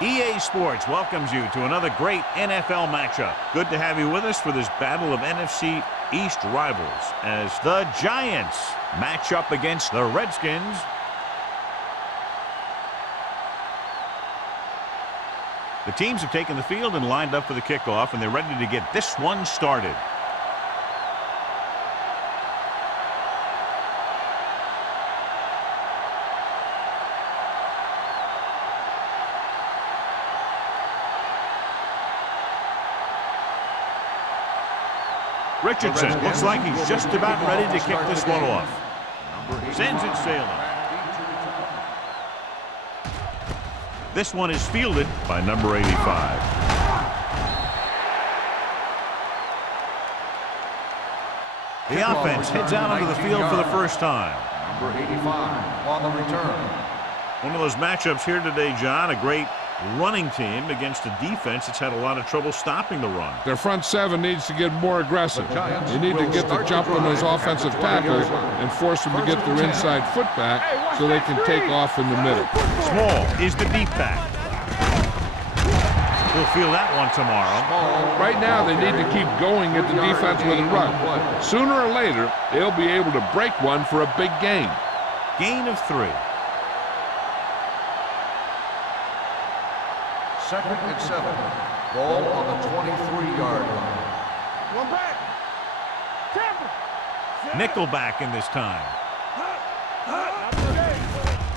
EA Sports welcomes you to another great NFL matchup. Good to have you with us for this battle of NFC East rivals as the Giants match up against the Redskins. The teams have taken the field and lined up for the kickoff, and they're ready to get this one started. Richardson looks like he's just about ready to kick this one off. Sends it sailing. This one is fielded by number 85. The offense heads out onto the field for the first time. Number 85 on the return. One of those matchups here today, John, a great running team against a defense that's had a lot of trouble stopping the run. Their front seven needs to get more aggressive. They need to get the jump on those offensive tackles and force them to get their inside foot back so they can take off in the middle. Small is the deep back. We'll feel that one tomorrow. Right now they need to keep going at the defense with a run. Sooner or later, they'll be able to break one for a big gain. Gain of 3. Second and 7. Ball on the 23-yard line. One back. Nickelback in this time.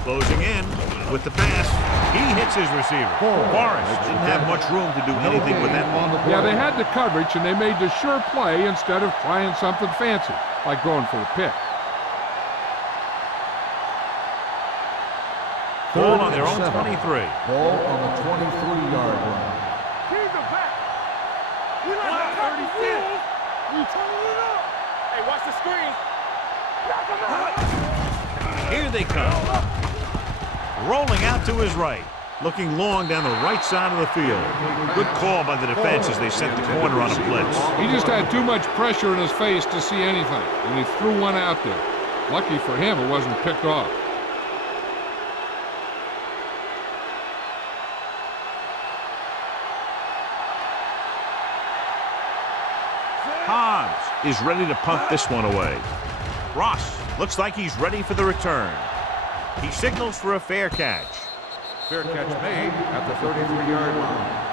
Closing in with the pass. He hits his receiver. Forrest didn't have much room to do anything with that one. Yeah, they had the coverage and they made the sure play instead of trying something fancy, like going for a pick. Ball on their own 23. Ball on the 23-yard line. He's the back. We like to cut the field. We turn it up. Hey, watch the screen. Here they come. Rolling out to his right. Looking long down the right side of the field. Good call by the defense as they sent the corner on a blitz. He just had too much pressure in his face to see anything, and he threw one out there. Lucky for him, it wasn't picked off. Hobbs is ready to punt this one away. Ross looks like he's ready for the return. He signals for a fair catch. Fair catch made at the 33-yard line.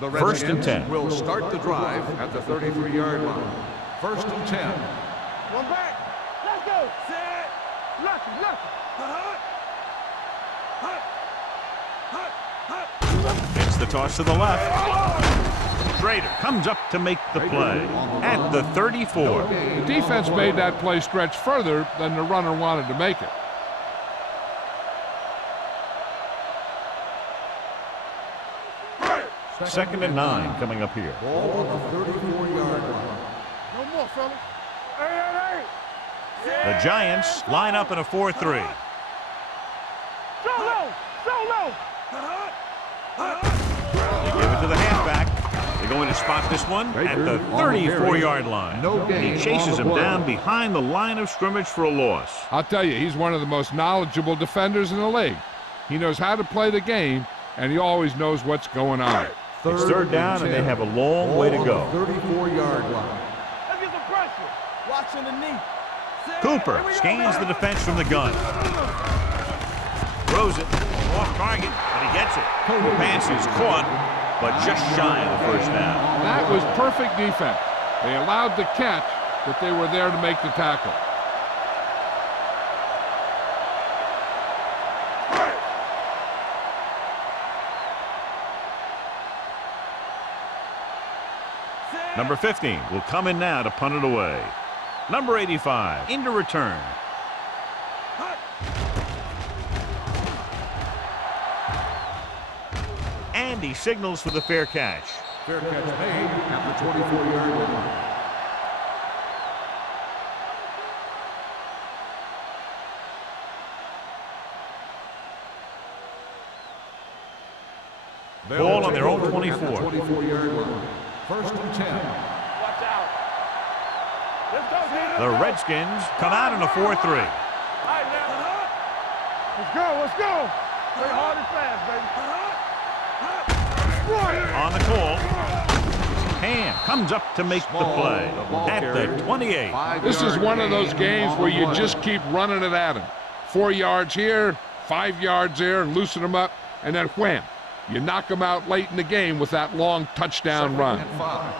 The First and 10. Will start the drive at the 33-yard line. First and 10. One back. Let's go. Set. Lucky. It's the toss to the left. Schrader comes up to make the play at the 34. The defense made that play stretch further than the runner wanted to make it. Second and 9 coming up here. Ball on the 34-yard line. No more, fellas. Hey. The Giants line up in a 4-3. Solo. They give it to the halfback. They're going to spot this one at the 34-yard line. He chases him down behind the line of scrimmage for a loss. I'll tell you, he's one of the most knowledgeable defenders in the league. He knows how to play the game, and he always knows what's going on. It's third down, and they have a long way to go. 34-yard line. Let's get some pressure. Watch underneath. Cooper scans the defense from the gun. Throws it off target, but he gets it. The pass is caught, but just shy of the first down. That was perfect defense. They allowed the catch, but they were there to make the tackle. Number 15 will come in now to punt it away. Number 85 into return. And he signals for the fair catch. Fair catch made at the 24-yard line. Ball on their own 24. 24-yard line. First and 10. Watch out. Let's go, Dave. The Redskins come out in a 4-3. All right, now. Let's go, let's go. Play hard and fast, baby. On the call. Ham comes up to make the play at the 28. This is one of those games where you just keep running it at him. 4 yards here, 5 yards there, and loosen them up, and then wham. You knock them out late in the game with that long touchdown run. And 5.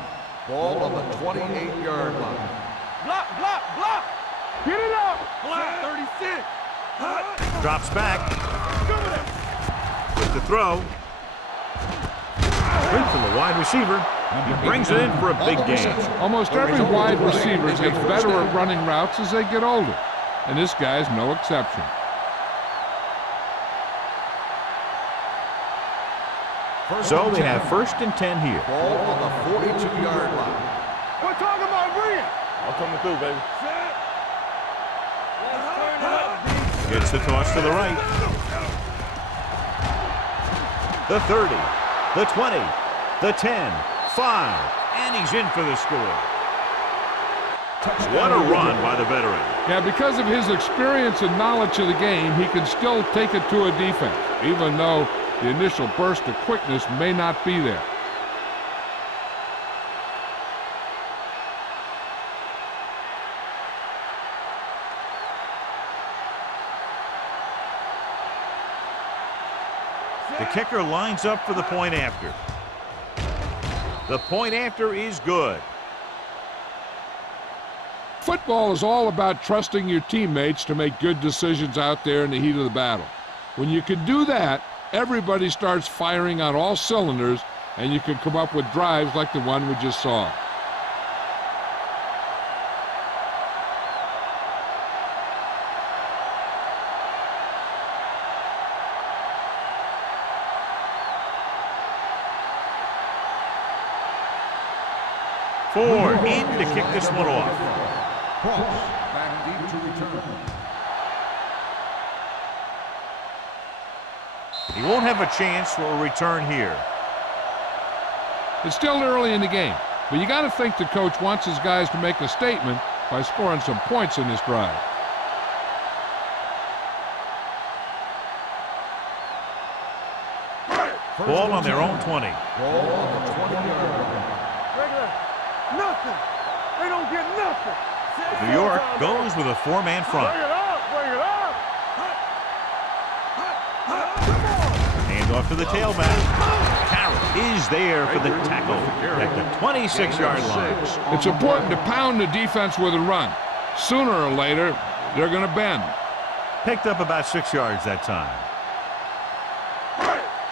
Ball on the 28-yard line. Block, block, block. Get it up. Block, 36. Drops back. With the throw. Straight to the wide receiver. He brings it in for a big gain. Almost every wide receiver gets better at running routes as they get older, and this guy's no exception. So they have 1st and 10 here. Ball on the 42-yard line. We're talking about bringing. I'm coming through, baby. Gets the toss to the right. The 30, the 20, the 10, 5, and he's in for the score. What a run by the veteran. Yeah, because of his experience and knowledge of the game, he can still take it to a defense, even though the initial burst of quickness may not be there. The kicker lines up for the point after. The point after is good. Football is all about trusting your teammates to make good decisions out there in the heat of the battle. When you can do that, everybody starts firing on all cylinders, and you can come up with drives like the one we just saw. Ford in to kick this one off. Cross back deep to return. He won't have a chance for a return here. It's still early in the game, but you got to think the coach wants his guys to make a statement by scoring some points in this drive. Ball on their own 20. Ball on the 20-yard line. Regular. Nothing. They don't get nothing. New York goes with a 4-man front. Bring it up. Bring it up. Hand off to the tailback. Carroll is there for the tackle at the 26-yard line. It's important to pound the defense with a run. Sooner or later, they're going to bend. Picked up about 6 yards that time.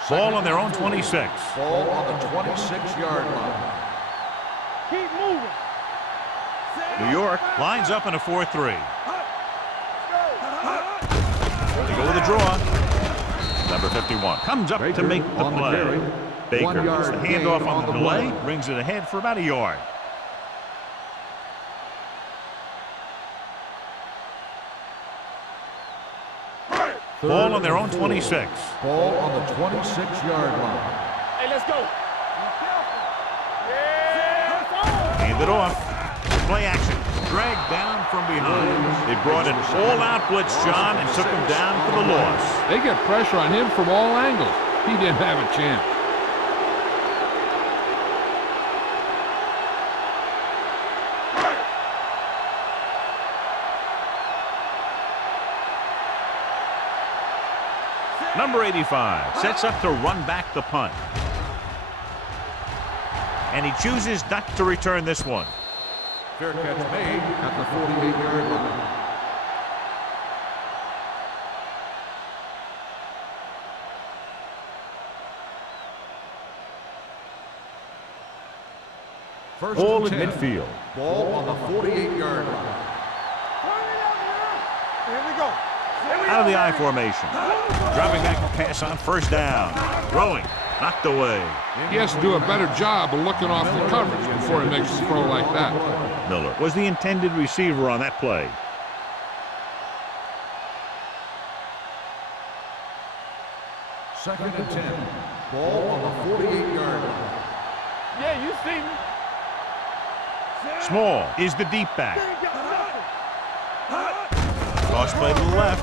Ball on their own 26. Ball on the 26-yard line. Keep moving. New York lines up in a 4-3. They go with a draw. Number 51 comes up to make the play. Baker gets the handoff on the delay, brings it ahead for about a yard. Ball on their own 26. Ball on the 26-yard line. Hey, let's go. Hand it off. Play action. Dragged down from behind. They brought an all-out blitz, John, and took him down for the loss. They get pressure on him from all angles. He didn't have a chance. Number 85 sets up to run back the punt. And he chooses not to return this one. Fair catch made at the 48-yard line. First Ball and in 10. midfield. Ball on the 48-yard line. Here we go. Out of the I formation. Dropping back to pass on first down. Throwing. Knocked away. He has to do a better job of looking off the coverage before he makes a throw like that. Miller was the intended receiver on that play. Second and 10. Ball on the 48-yard line. Yeah, you see me. Small is the deep back. Toss play to the left.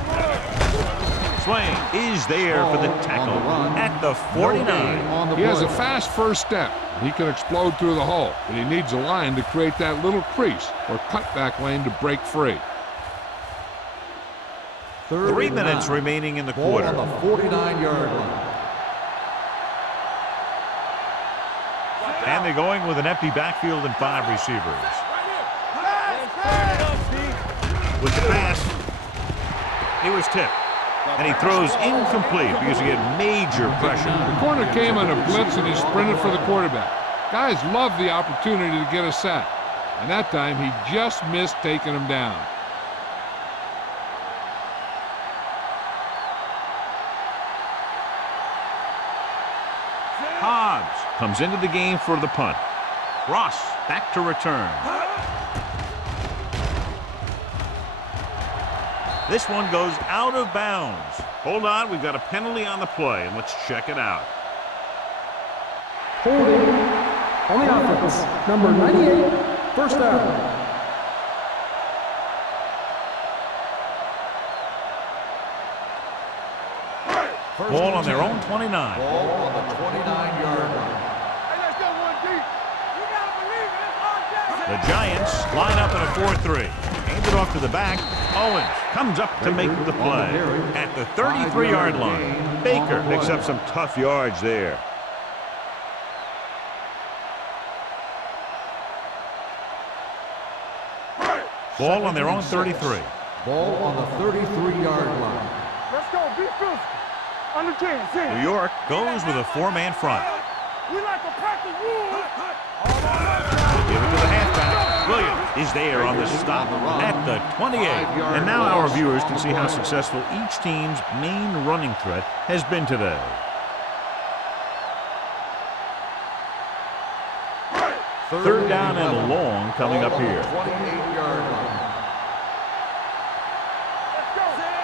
Swain is there for the tackle at the 49. He has a fast first step. He can explode through the hole, but he needs a line to create that little crease or cutback lane to break free. 3 minutes remaining in the quarter. On the 49-yard line. And they're going with an empty backfield and 5 receivers. With the pass, he was tipped. And he throws incomplete because he had major pressure. The corner came on a blitz and he sprinted for the quarterback. Guys love the opportunity to get a sack. And that time he just missed taking him down. Hobbs comes into the game for the punt. Ross back to return. This one goes out of bounds. Hold on, we've got a penalty on the play, and let's check it out. Holding on the offense, number 98, first down. Ball on their own 29. Ball on the 29-yard line. Hey, let's go one deep. You gotta believe it. It's our day. The Giants line up in a 4-3. Hands it off to the back. Owens comes up to make the play at the 33-yard line. Baker picks up some tough yards there. Ball on their own 33. Ball on the 33-yard line. Let's go. Be physical. Under 10. New York goes with a 4-man front. We like to practice rules. Give it to the halfback. Williams is there on the stop at the 28. And now our viewers can see how successful each team's main running threat has been today. Third down and long coming up here. 28-yard line.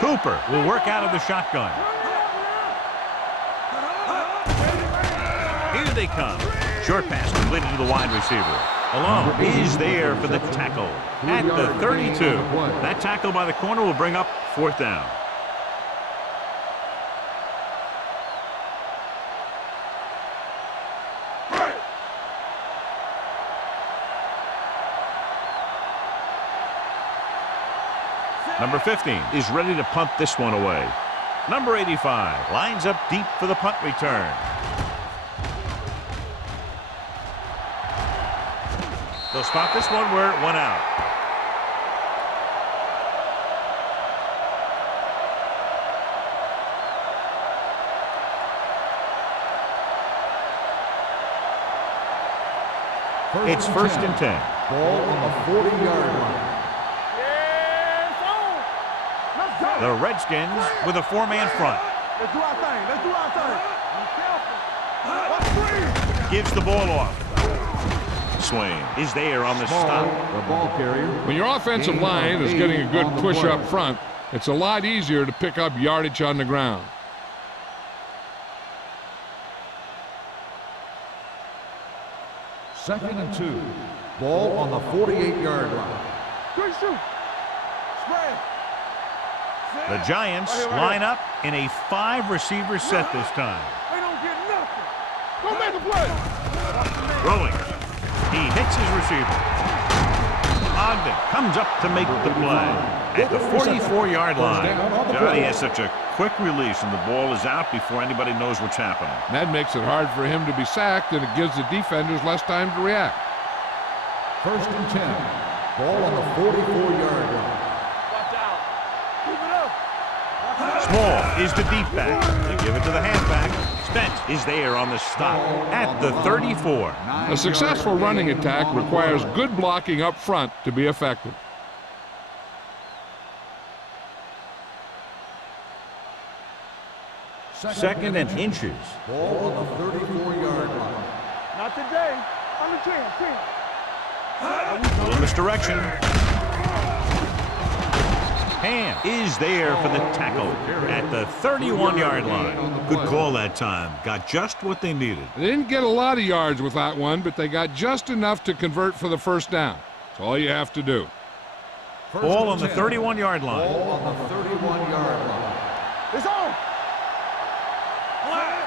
Cooper will work out of the shotgun. Here they come. Short pass completed to the wide receiver. Alone is there for the tackle at the 32. That tackle by the corner will bring up 4th down. Number 15 is ready to punt this one away. Number 85 lines up deep for the punt return. They'll spot this one where it went out. It's 1st and 10. Ball on the 40-yard line. The Redskins with a 4-man front. Let's do our thing. Let's do our thing. Be careful. Let's breathe. Gives the ball off. Swain is there on the stop. The ball carrier. When your offensive line is getting a good push up front, it's a lot easier to pick up yardage on the ground. Second and 2. Ball on the 48-yard line. Good shoot. Spread. The Giants line up in a 5-receiver set this time. They don't get nothing. Go make a play. Rolling. He hits his receiver. Ogden comes up to make the play at the 44-yard line. Johnny has such a quick release, and the ball is out before anybody knows what's happening. That makes it hard for him to be sacked, and it gives the defenders less time to react. 1st and 10. Ball on the 44-yard line. Small is the deep back. They give it to the halfback. Spence is there on the stop at the 34. A successful running attack requires good blocking up front to be effective. Second and inches. Ball on the 34-yard line. Not today. Under 10. A little misdirection. hand is there for the tackle at the 31-yard line. Good call that time. Got just what they needed. They didn't get a lot of yards with that one, but they got just enough to convert for the first down. That's all you have to do. Ball on the 31-yard line. Ball on the 31-yard line. It's on.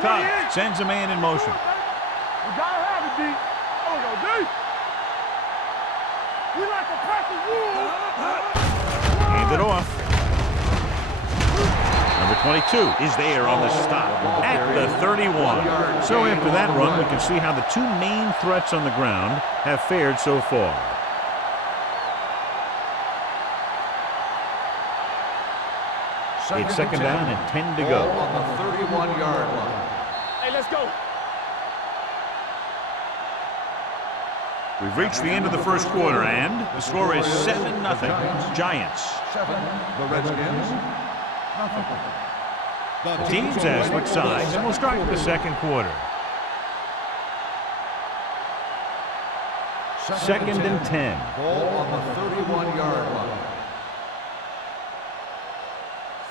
Todd sends a man in motion. You gotta have it, D. Oh, no, D. We like to press the rules. Hand it off. Number 22 is there on the stop at the 31. So after that run, we can see how the two main threats on the ground have fared so far. It's second down and 10 to go. Ball on the 31-yard line. Hey, let's go. We've reached the end of the first quarter, and the score is 7-0. Giants. 7. The Redskins. Nothing. The teams have switched sides, and we'll start the second quarter. Second and 10. Ball on the 31-yard line.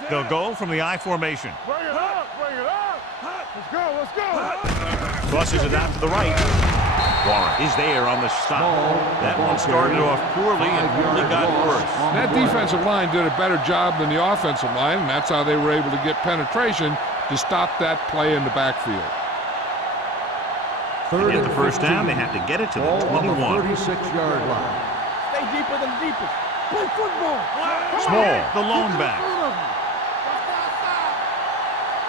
They'll go from the I formation. Bring it up, bring it up. Let's go, let's go. Tosses it out to the right. Warren is there on the stop. That one started off poorly and only got worse. That defensive line did a better job than the offensive line, and that's how they were able to get penetration to stop that play in the backfield. To get the first down, they have to get it to the 21. 36-yard line. Stay deeper than the deepest. Play football. Small, the lone back.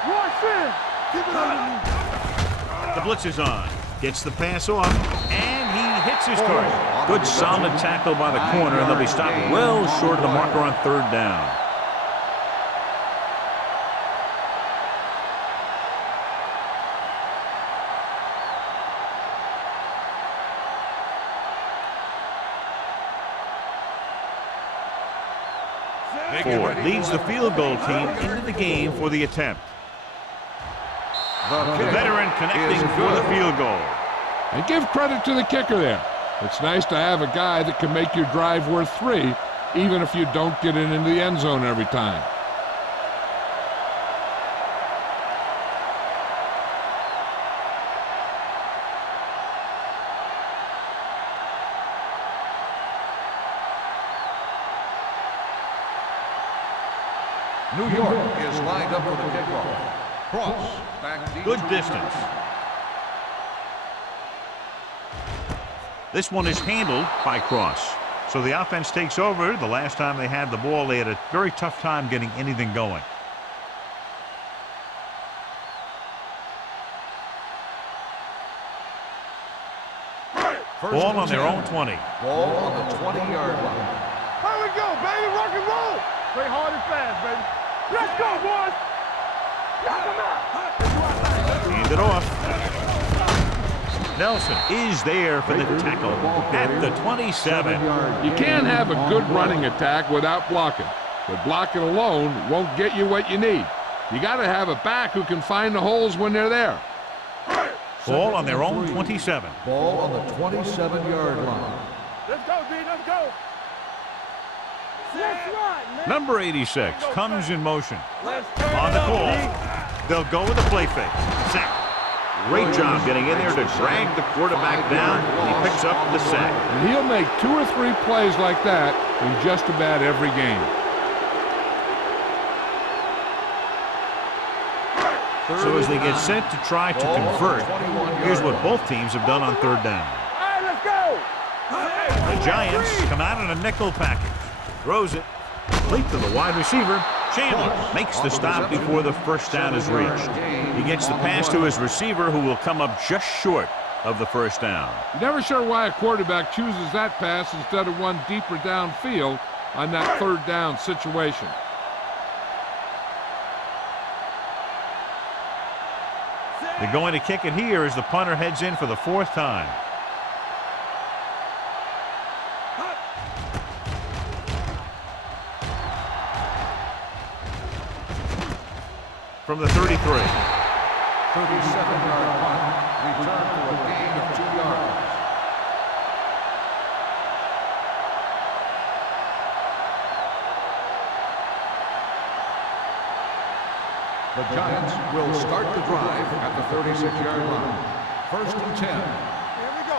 Rush in. Keep it underneath. The blitz is on. Gets the pass off, and he hits his target. Good solid tackle by the corner, and they'll be stopped well short of the marker on third down. Ford leads the field goal team into the game for the attempt. The veteran connecting for the field goal. And give credit to the kicker there. It's nice to have a guy that can make your drive worth 3, even if you don't get it into the end zone every time. New York is lined up for the kickoff. Cross. Back deep. Good distance. This one is handled by Cross. So the offense takes over. The last time they had the ball, they had a very tough time getting anything going. Ball on their own 20. Ball on the 20-yard line. Here we go, baby. Rock and roll. Play hard and fast, baby. Let's go, boys. Knock them out. Hand it off. Nelson is there for the tackle at the 27. You can't have a good running attack without blocking, but blocking alone won't get you what you need. You got to have a back who can find the holes when they're there. Ball on their own 27. Ball on the 27-yard line. Let's go, D. Let's go. Let's run, man. Number 86 comes in motion. Let's turn On the it up, call, they'll go with a play fake. Sack. Great job getting in there to drag the quarterback down, and he picks up the sack. And he'll make 2 or 3 plays like that in just about every game. So as they get set to try to convert, here's what both teams have done on third down. All right, let's go. The Giants come out in a nickel package. Throws it. Complete to the wide receiver. Chandler makes the stop before the first down is reached. He gets the pass to his receiver, who will come up just short of the first down. You're never sure why a quarterback chooses that pass instead of one deeper downfield on that third down situation. They're going to kick it here as the punter heads in for the 4th time. From the 33. 37-yard punt. Return for a gain of 2 yards. The Giants will start the drive at the 36-yard line. 1st and 10. Here we go.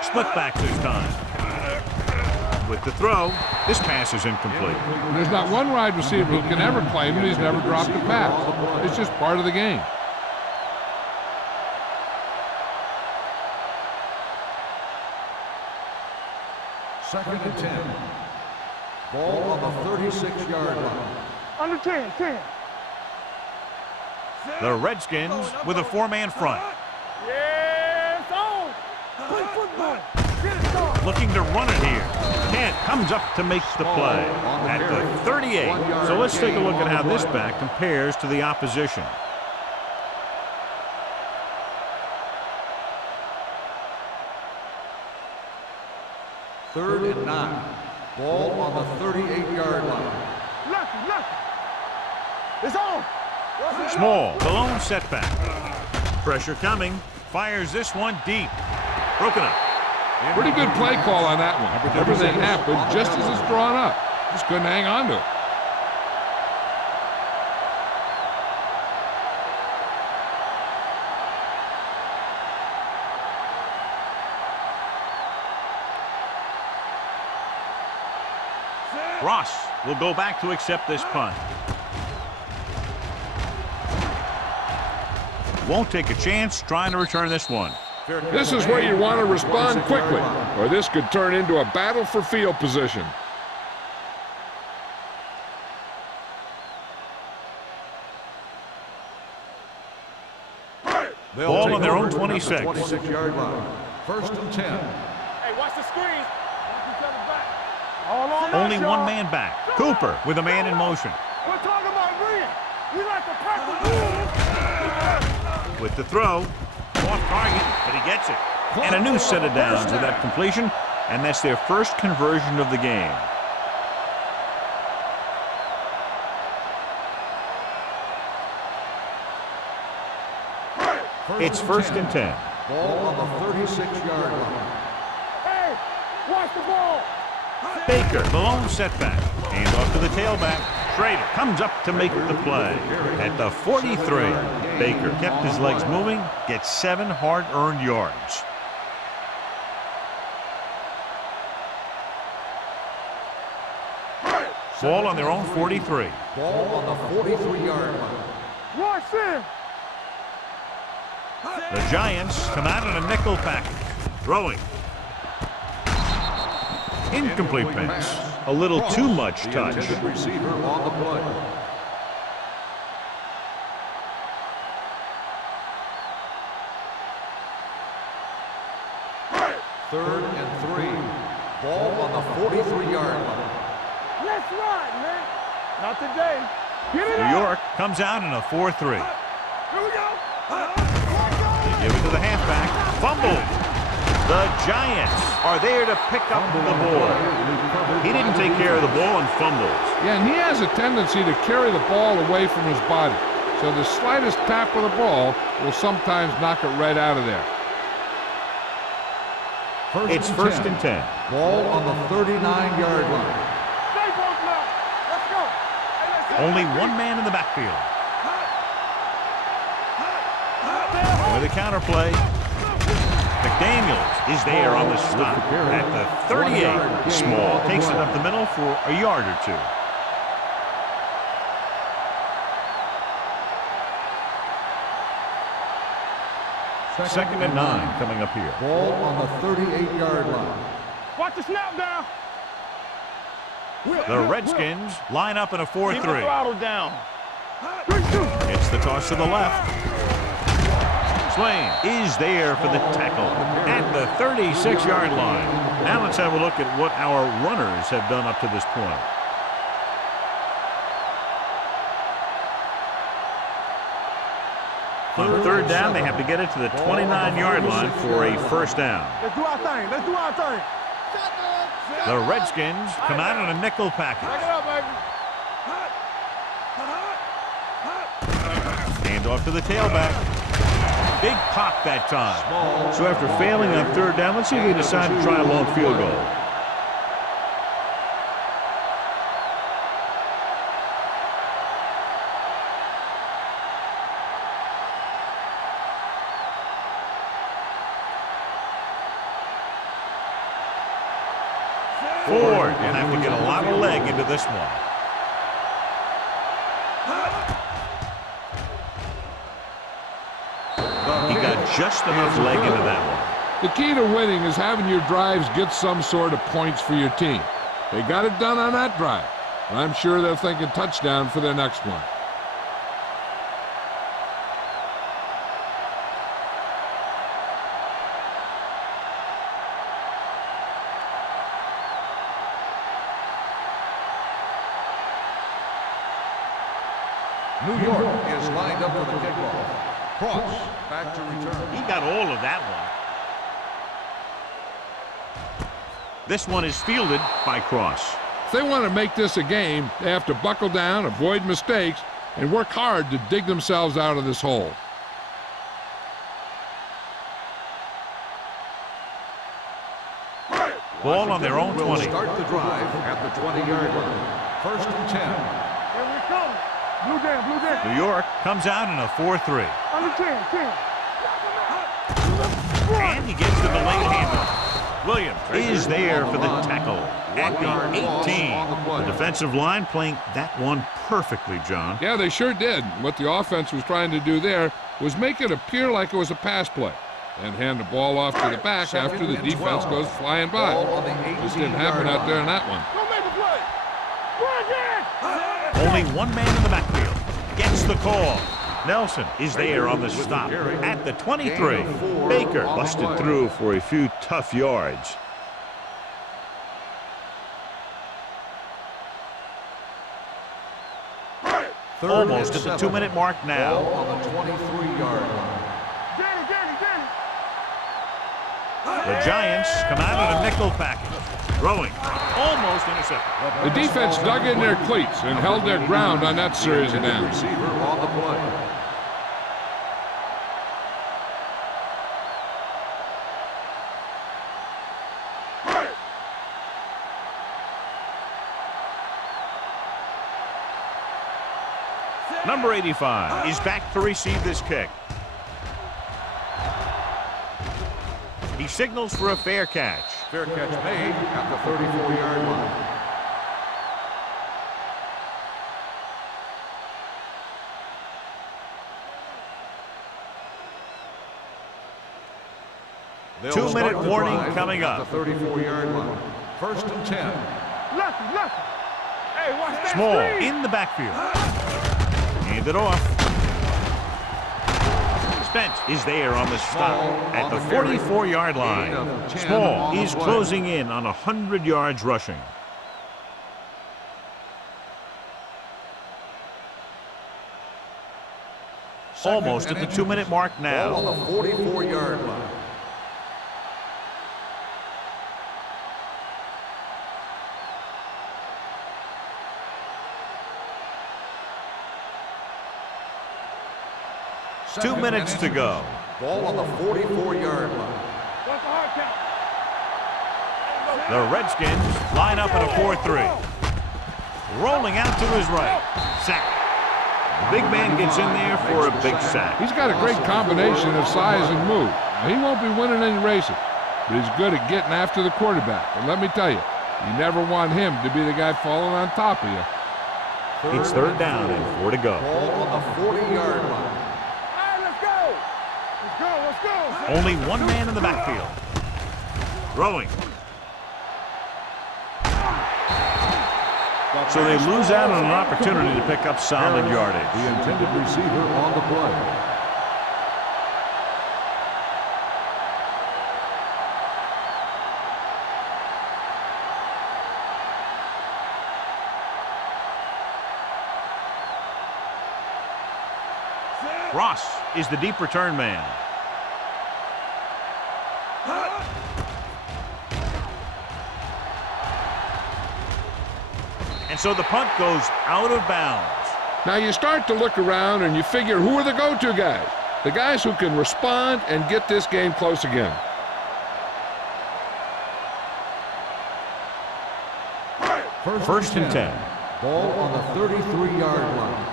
Split back this time. With the throw, this pass is incomplete. There's not one wide receiver who can ever claim that he's never dropped a pass. It's just part of the game. Second and 10. Ball on the 36-yard line. Under 10. The Redskins with a four-man front. Yes, on. Play football. Get it started. Looking to run it here. Kent comes up to make the play at the 38. So let's take a look at how this back compares to the opposition. Third and 9. Ball on the 38-yard line. Lucky. It's on. Small, the lone setback. Pressure coming. Fires this one deep. Broken up. Pretty good play call on that one. Everything happened just as it's drawn up. Just couldn't hang on to it. Ross will go back to accept this punt. Won't take a chance trying to return this one. This is where you want to respond quickly, or this could turn into a battle for field position. Ball on their own 26. 26-yard line. 1st and 10. Hey, watch the screen. Watch each other back. All on Only us, one y'all. man back. Cooper with a man in motion. We're talking about green. We like to practice. With the throw, off target, but he gets it. And a new set of downs with that completion, and that's their first conversion of the game. It's 1st and 10. Ball on the 36-yard line. Hey, watch the ball. Baker, the lone setback. Hand off to the tailback. Schrader comes up to make the play. At the 43, Baker kept his legs moving, gets 7 hard-earned yards. Ball on their own 43. Ball on the 43-yard line. Watch him. The Giants come out in a nickel package. Throwing. Incomplete pass. A little too much touch. The intended receiver on the play. Third and 3. Ball on the 43-yard line. Let's ride, man. Not today. Get it New up. York comes out in a 4-3. Here we go. They give it to the halfback. Fumble. The Giants are there to pick up the ball. He didn't take care of the ball and fumbles. Yeah, and he has a tendency to carry the ball away from his body. So the slightest tap of the ball will sometimes knock it right out of there. It's 1st and 10. Ball on the 39-yard line. Stay close now. Let's go. Hey, let's go. Only one man in the backfield. With a counterplay. McDaniels is there on the stop at the 38. Small takes it up the middle for a yard or two. Second and 9 coming up here. Ball on the 38-yard line. Watch the snap down. The Redskins line up in a 4-3. Keep the throttle down. 3-2. It's the toss to the left. Swain is there for the tackle at the 36-yard line. Now let's have a look at what our runners have done up to this point. On 3rd down, they have to get it to the 29-yard line for a first down. Let's do our thing. Let's do our thing. The Redskins come out in a nickel package. Back it up, baby. Hand off to the tailback. Big pop that time. So after failing on 3rd down, let's see if they decide to try a long field goal. Ford will have to get a lot of leg into this one. He got just enough leg into that one. The key to winning is having your drives get some sort of points for your team. They got it done on that drive, and I'm sure they're thinking touchdown for their next one. New York is lined up for the kickoff. Cross, back to return. He got all of that one. This one is fielded by Cross. If they want to make this a game, they have to buckle down, avoid mistakes, and work hard to dig themselves out of this hole. Ball on their own 20. Start the drive at the 20-yard line. 1st and 10. Here we come. Blue down, blue down. New York comes out in a 4-3. Under 10, 10. And he gets the delayed handoff. Williams is there for the tackle at the 18. The defensive line playing that one perfectly, John. Yeah, they sure did. What the offense was trying to do there was make it appear like it was a pass play and hand the ball off to the back after the defense goes flying by. Just didn't happen out there in that one. Don't make a play. Run, Only one man in the backfield gets the call. Nelson is there on the stop at the 23. Baker busted through for a few tough yards. Almost at the 2-minute mark now. On the 23-yard line. Danny, Danny, Danny. The Giants come out in a nickel package. Throwing. Almost intercepted. The defense dug in their cleats and held their ground on that series of downs. Receiver on the play. Number 85 is back to receive this kick. He signals for a fair catch. Fair catch made at the 34-yard line. They'll 2-minute start the warning drive coming at up. the 34-yard line. 1st and 10. Lefty, lefty. Hey, watch that Small screen. in the backfield. Hand it off. Spence is there on the stop at the 44-yard line. Small is closing in on 100 yards rushing. Almost at the 2-minute mark Ball now. on the 44-yard line. Two minutes to go. Ball on the 44-yard line. What's the hard count? The Redskins line up in a 4-3. Rolling out to his right. Sack. The big man gets in there for a big sack. He's got a great combination of size and move. Now, he won't be winning any races, but he's good at getting after the quarterback. And let me tell you, you never want him to be the guy falling on top of you. It's 3rd down and 4 to go. Ball on the 40-yard line. Let's go. Only one man in the backfield. Throwing. So they lose out on an opportunity to pick up solid yardage. The intended receiver on the play. Ross is the deep return man. And so the punt goes out of bounds. Now you start to look around and you figure, who are the go-to guys? The guys who can respond and get this game close again. First and 10. Ball on the 33-yard line.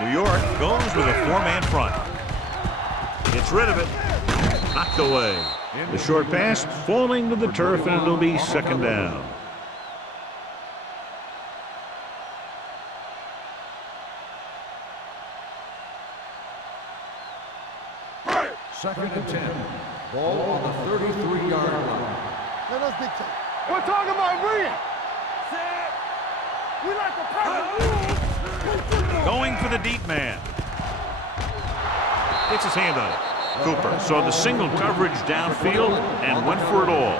New York goes with a 4-man front. Gets rid of it. knocked away. The short pass falling to the turf, and it'll be second down. Second and 10. Ball on the 33-yard line. Let us dictate. We're talking about winning. We like to practice. Going for the deep man. Gets his hand on it. Cooper saw the single coverage downfield and went for it all.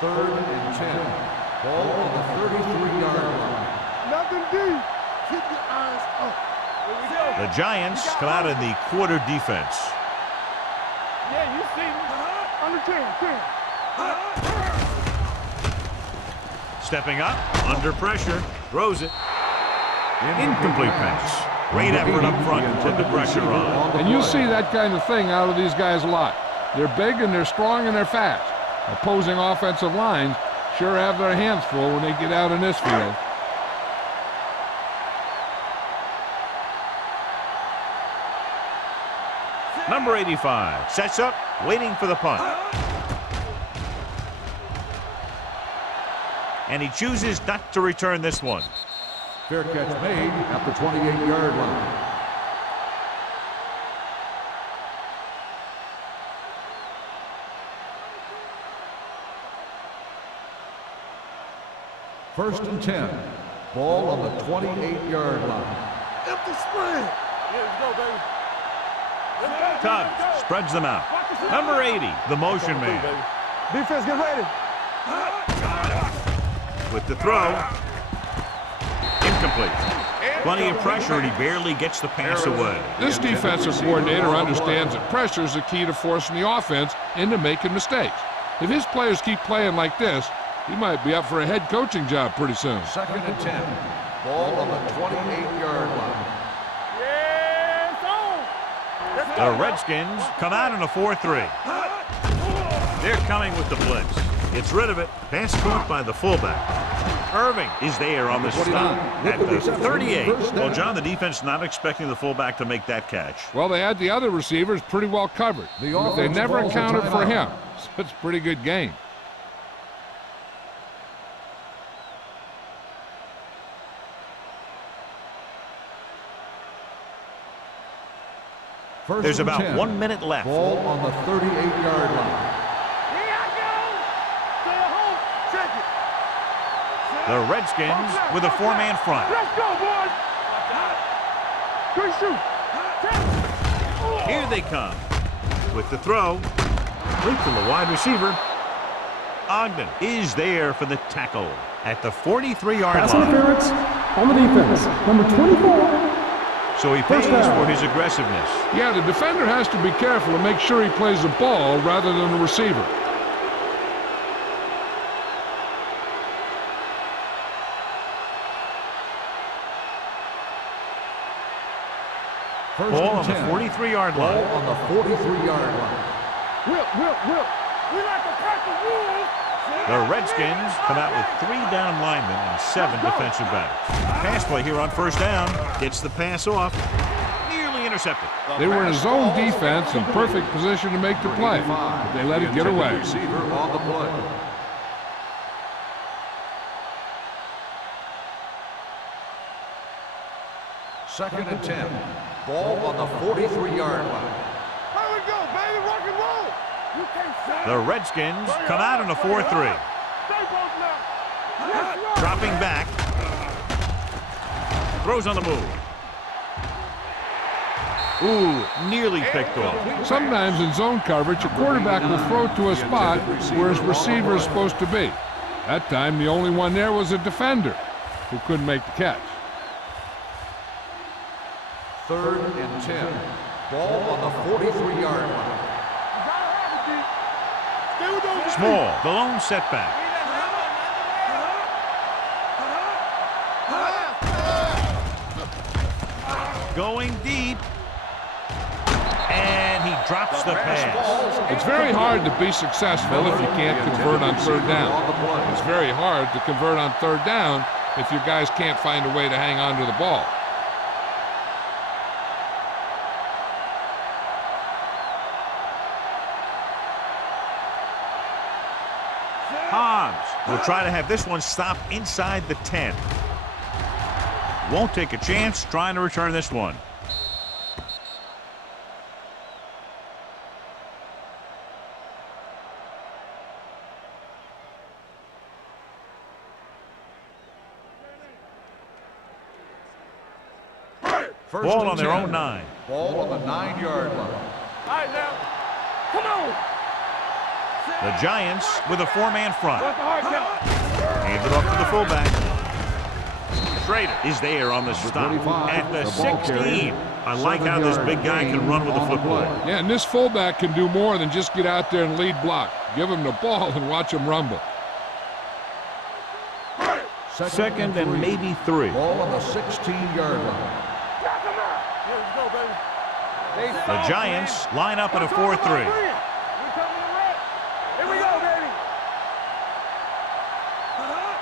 Third and 10. Ball on the 33-yard line. Nothing deep. Keep your eyes up. Here we go. The Giants come out in the quarter defense. Yeah, you see me. Under 10. Stepping up, under pressure, throws it. Incomplete pass. Great effort up front to put the pressure on. And you see that kind of thing out of these guys a lot. They're big and they're strong and they're fast. Opposing offensive lines sure have their hands full when they get out in this field. Number 85 sets up, waiting for the punt. And he chooses not to return this one. Fair catch made at the 28-yard line. First and 10. Ball on the 28-yard line. Empty spread. Here we go, baby. Tubbs spreads them out. Number 80, the motion man. Defense, get ready. With the throw. Incomplete. Plenty of pressure, and he barely gets the pass away. This defensive coordinator understands that pressure is the key to forcing the offense into making mistakes. If his players keep playing like this, he might be up for a head coaching job pretty soon. Second and 10. Ball on the 28-yard line. The Redskins come out in a 4-3. They're coming with the blitz. Gets rid of it. Pass caught by the fullback. Irving is there on the stop at the 38. Well, John, the defense not expecting the fullback to make that catch. Well, they had the other receivers pretty well covered. But they never accounted for him. So it's a pretty good game. There's about 1 minute left. Ball on the 38-yard line. Here I go. Stay home. Check it. The Redskins with a four-man front. Let's go, boys. Good shoot. Here they come. With the throw. Complete to the wide receiver. Ogden is there for the tackle at the 43-yard Pass line. interference on the defense. Number 24. So he pays for his aggressiveness. Yeah, the defender has to be careful to make sure he plays the ball rather than the receiver. Ball on the 43-yard line. Ball on the 43-yard line. Whip. We like to practice rules. The Redskins come out with 3 down linemen and 7 defensive backs. Pass play here on first down. Gets the pass off. Nearly intercepted. They were in a zone defense in perfect position to make the play. But they let it get away. Receiver on the play. Second and 10. Ball on the 43-yard line. Here we go, baby. Rock and roll. You can't say. The Redskins come out in a 4-3. Stay both now. Dropping back. Throws on the move. Ooh, nearly picked off. Sometimes in zone coverage, a quarterback will throw to a spot where his receiver is supposed to be. That time, the only one there was a defender who couldn't make the catch. Third and 10. Ball on the 43-yard line. Small, the lone setback. Going deep. And he drops the pass. It's very hard to be successful if you can't convert on third down. It's very hard to convert on third down if your guys can't find a way to hang on to the ball. Hobbs will try to have this one stop inside the 10. Won't take a chance trying to return this one. First Ball and on their 10. own 9. Ball on the 9-yard line. All right, now. Come on. The Giants with a 4-man front. What's the hard count? Hands it off to the fullback. Schrader is there on the stop at the 16. I like how this big guy can run with the football. Yeah, and this fullback can do more than just get out there and lead block. Give him the ball and watch him rumble. Second and maybe 3. Ball on the 16-yard line. Knock him out. Here we go, baby. The Giants line up in a 4-3. We coming to run. Here we go, baby. Keep it up.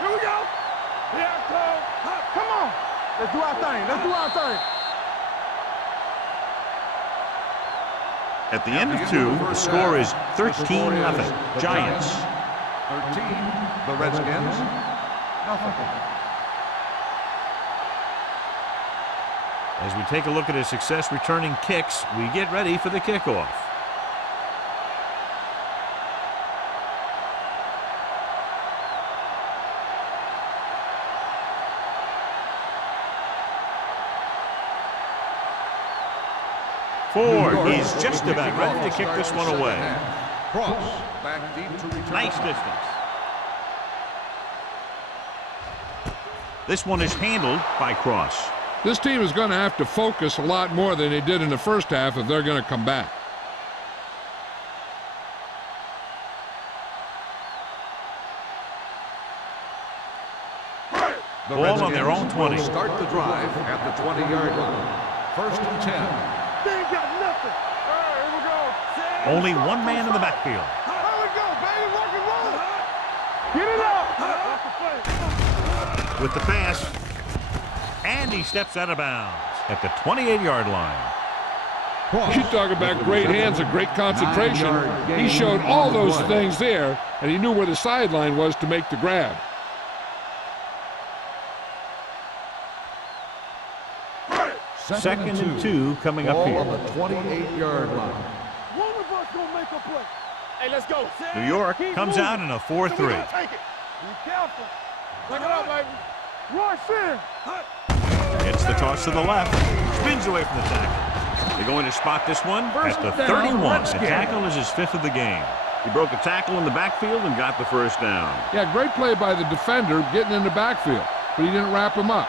Here we go. Yeah, come on. Let's do our thing. Let's do our thing. At the end of 2, the score is 13-0. Giants. 13. The Redskins. Nothing. As we take a look at his success returning kicks, we get ready for the kickoff. Ford is just about ready to kick this one away. Cross. Back deep to return. Nice distance. This one is handled by Cross. This team is going to have to focus a lot more than they did in the first half if they're going to come back. The Ball on their own 20. will start the drive at the 20-yard line. First and 10. They ain't got nothing. All right, here we go. Only one man in the backfield. Here we go, baby. Rock and roll. Get it up. That's the play. With the pass, and he steps out of bounds at the 28-yard line. You talk about great hands and great concentration. He showed all those things there, and he knew where the sideline was to make the grab. Second and 2 coming up Ball here. on the 28-yard line. One of us gonna make a play. Hey, let's go. New York comes out in a 4-3. Take it. Be careful. Take it up, baby. Rush in. Gets the toss to the left. Spins away from the tackle. They're going to spot this one at the 31. The tackle is his 5th of the game. He broke a tackle in the backfield and got the first down. Yeah, great play by the defender getting in the backfield, but he didn't wrap him up.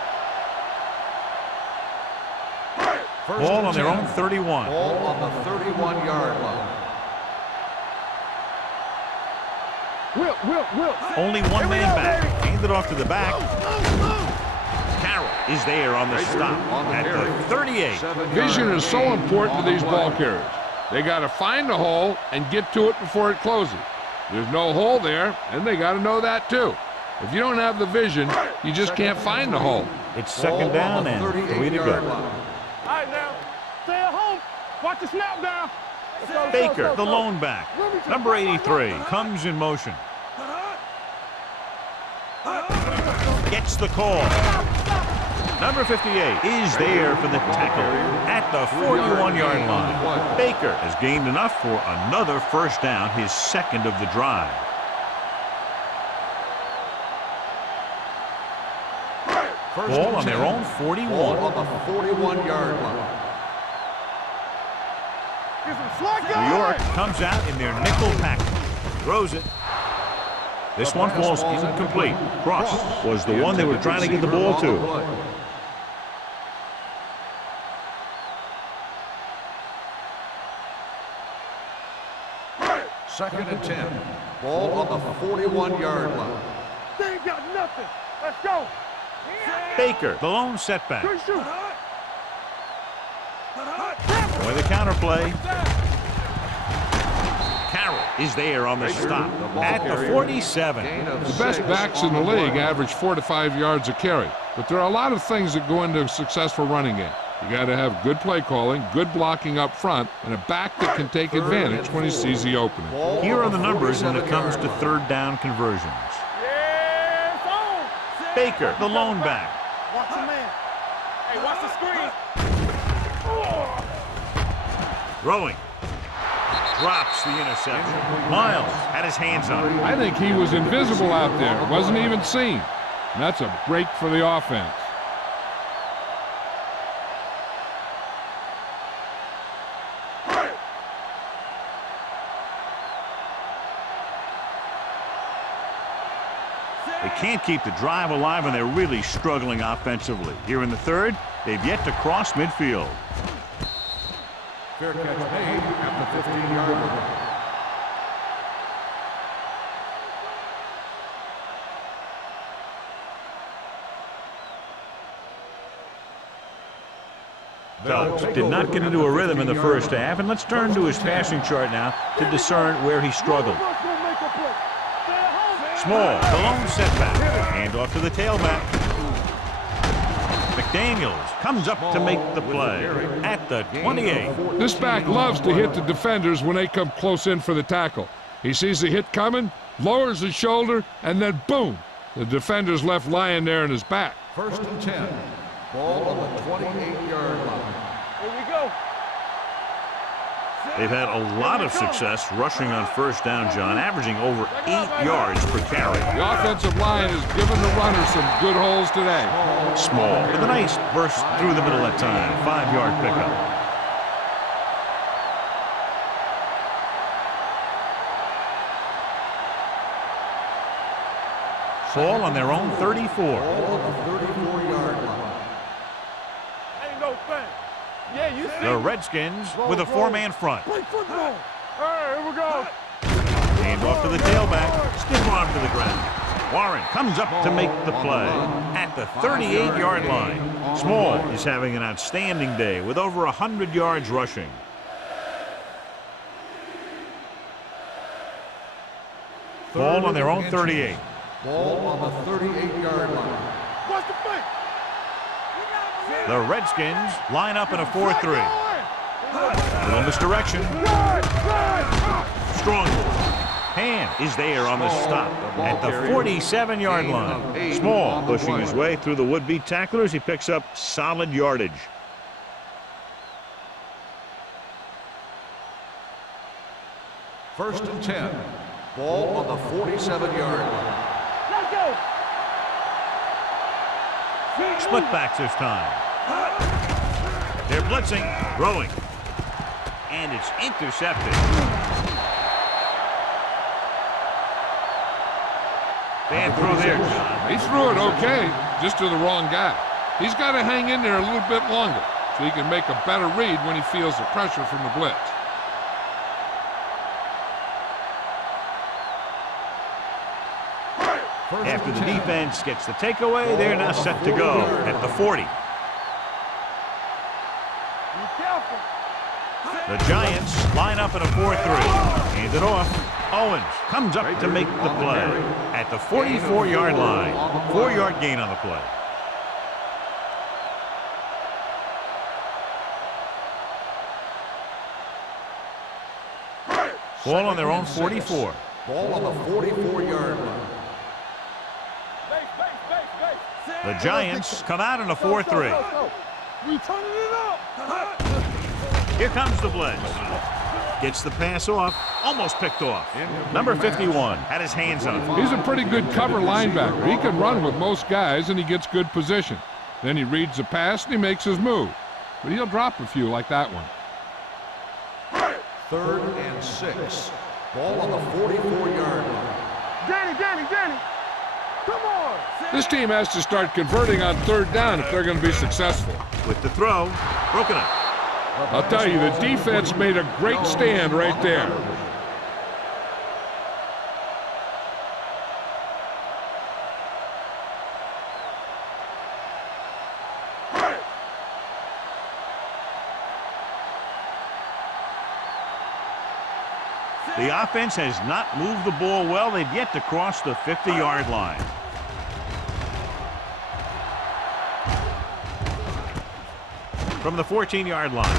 Ball on their own 31. Ball on the 31-yard line. Will. Only one man back. Hand it off to the back. Carroll is there on the stop at the 38. Vision is so important to these ball carriers. They got to find the hole and get to it before it closes. There's no hole there, and they got to know that too. If you don't have the vision, you just can't find the hole. It's second down and 3 to go. All right, now. Stay at home. Watch the snap down. Baker, the lone back. Number 83 comes in motion. Gets the call. Number 58 is there for the tackle at the 41-yard line. Baker has gained enough for another first down, his second of the drive. Ball on their own 41. Ball on the 41-yard line. New York comes out in their nickel package. Throws it. This one falls incomplete. Cross was the one they were trying to get the ball to. Second and 10. Ball on the 41-yard line. They ain't got nothing. Let's go. Baker, the lone setback. Good shoot. Boy, the counter play. Carroll is there on the stop at the 47. The best backs in the league average 4 to 5 yards a carry, but there are a lot of things that go into a successful running game. You got to have good play calling, good blocking up front, and a back that can take advantage when he sees the opening. Here are the numbers when it comes to third down conversions. Baker, the lone back. Watch the man. Hey, watch the screen. Throwing. Drops the interception. Miles had his hands on it. I think he was invisible out there. Wasn't even seen. And that's a break for the offense. They can't keep the drive alive, and they're really struggling offensively. Here in the third, they've yet to cross midfield. Fair catch made at the 15-yard line. Phelps did not get into a rhythm in the first half, and let's turn to his passing chart now to discern where he struggled. Small, the lone setback. Hand off to the tailback. McDaniels comes up to make the play at the 28. This back loves to hit the defenders when they come close in for the tackle. He sees the hit coming, lowers his shoulder, and then boom, the defender's left lying there in his back. 1st and 10. Ball on the 28-yard line. Here we go. They've had a lot of success rushing on first down, John, averaging over 8 yards per carry. The offensive line has given the runner some good holes today. Small, with a nice burst through the middle that time. 5-yard pickup. Ball on their own 34. Ball on the 34-yard line. Ain't no thing. Yeah, you see. The Redskins with a 4-man front. Play football. All right, here we go. Hand off to the tailback. Stiff arm to the ground. Warren comes up to make the play at the 38-yard line. Small is having an outstanding day with over 100 yards rushing. Ball on their own 38. Ball on the 38-yard line. Watch the play. The Redskins line up in a 4-3. Little misdirection. Strong. Hand is there on the stop at the 47-yard line. Small pushing his way through the would-be tacklers. He picks up solid yardage. First and 10. Ball on the 47-yard line. Let's go. Split backs this time. They're blitzing, throwing, and it's intercepted. Bad throw there, John. He threw it okay, just to the wrong guy. He's got to hang in there a little bit longer so he can make a better read when he feels the pressure from the blitz. After the defense gets the takeaway, they're now set to go at the 40. Be careful. The Giants line up in a 4-3. Hand it off. Owens comes up to make the play at the 44-yard line. 4-yard gain on the play. Ball on their own 44. Ball on the 44-yard line. The Giants come out in a 4-3. We turning it up. Here comes the blitz. Gets the pass off, almost picked off. Number 51 had his hands on it. He's a pretty good cover linebacker. He can run with most guys, and he gets good position. Then he reads the pass, and he makes his move. But he'll drop a few like that one. 3rd and 6. Ball on the 44-yard line. Danny. Come on. This team has to start converting on 3rd down if they're going to be successful. With the throw, broken up. I'll tell you, the defense made a great stand right there. The offense has not moved the ball well. They've yet to cross the 50-yard line. From the 14-yard line.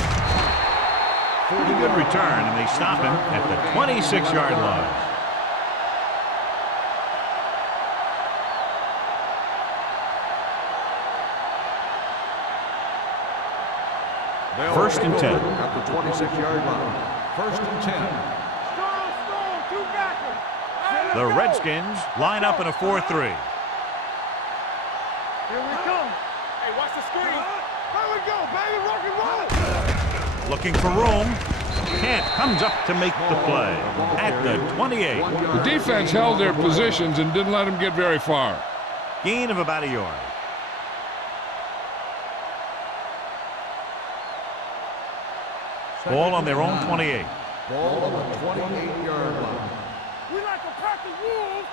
Pretty good return, and they stop him at the 26-yard line. First and 10. At the 26-yard line. First and 10. The Redskins line up in a 4-3. Here we come. Hey, watch the screen. There we go, baby. Rock and roll. Looking for room. Kent comes up to make the play at the 28. The defense held their positions and didn't let them get very far. Gain of about a yard. Ball on their own 28. Ball on the 28-yard line. We like to pack the wolves.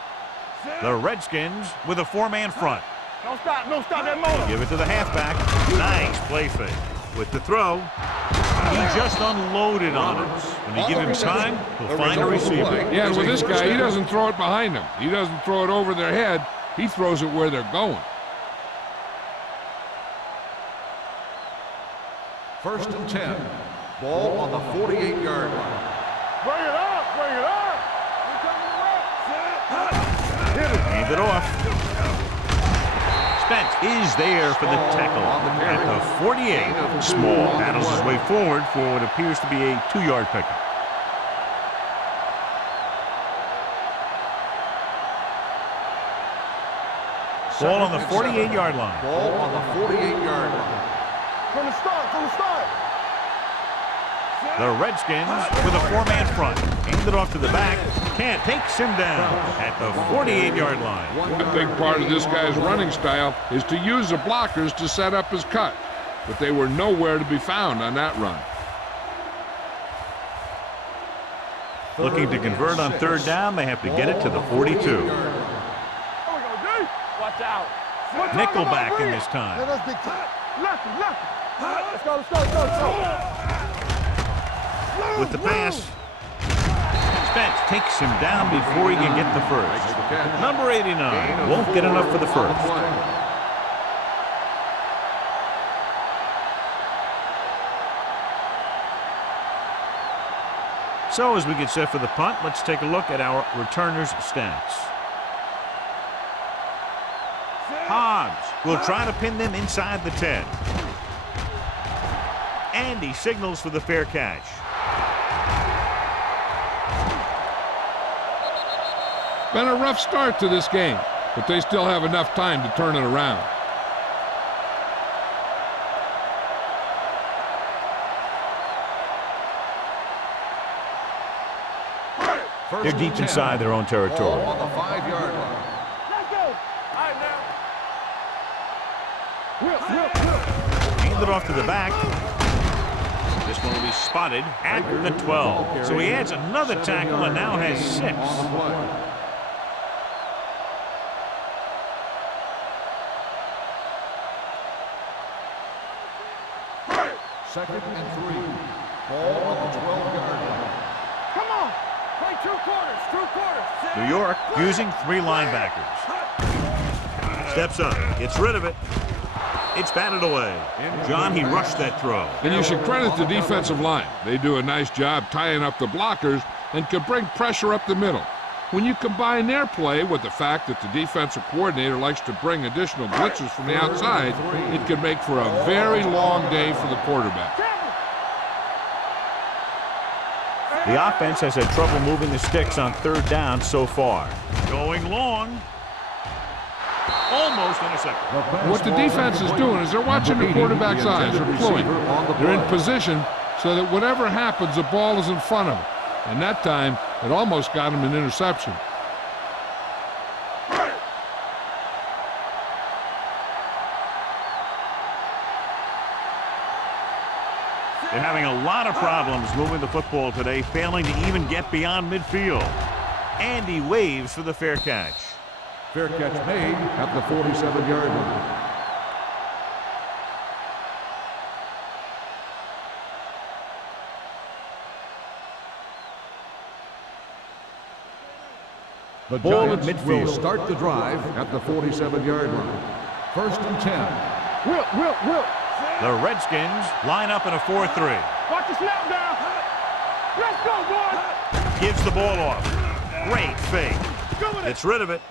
The Redskins with a 4-man front. Don't stop that motor. Give it to the halfback. Nice play fake. With the throw, he just unloaded on it. When you give him time, he'll find a receiver. Yeah, and with this guy, he doesn't throw it behind them. He doesn't throw it over their head. He throws it where they're going. First and 10. Ball on the 48-yard line. Bring it up. Bring it up. Hand it off. Spence is there for the tackle at the 48. Small battles his way forward for what appears to be a 2-yard pickup. Ball on the 48-yard line. Ball on the 48-yard line. From the start. The Redskins with a 4-man front. Hand it off to the back. Kent takes him down at the 48-yard line. A big part of this guy's running style is to use the blockers to set up his cut. But they were nowhere to be found on that run. Looking to convert on 3rd down, they have to get it to the 42. Watch out. Nickelback in this time. Lefty. Let's go. With the pass, Spence takes him down before he can get the first. Number 89 won't get enough for the first. So as we get set for the punt, let's take a look at our returners' stats. Hobbs will try to pin them inside the 10. And he signals for the fair catch. Been a rough start to this game, but they still have enough time to turn it around. They're deep inside their own territory. On the 5-yard line. Let's go. All right, now. Hand it off to the back. This one will be spotted at the 12. So he adds another tackle and now has 6. Second and 3. Ball on the 12-yard line. Come on. Play 2 quarters. New York using 3 linebackers. Steps up, gets rid of it. It's batted away. John, he rushed that throw. And you should credit the defensive line. They do a nice job tying up the blockers and can bring pressure up the middle. When you combine their play with the fact that the defensive coordinator likes to bring additional blitzes from the outside, it can make for a very long day for the quarterback. The offense has had trouble moving the sticks on 3rd down so far. Going long. Almost intercepted. What the defense is doing is they're watching the quarterback's eyes are pulling. They're in position so that whatever happens, the ball is in front of them. And that time, it almost got him an interception. They're having a lot of problems moving the football today, failing to even get beyond midfield. And he waves for the fair catch. Fair catch made at the 47-yard line. The Ball at Giants will midfield. start the drive at the 47-yard line. 1st and 10. Will. The Redskins line up in a 4-3. Watch the snap down. Let's go, boys. Gives the ball off. Great fake. Gets rid of it.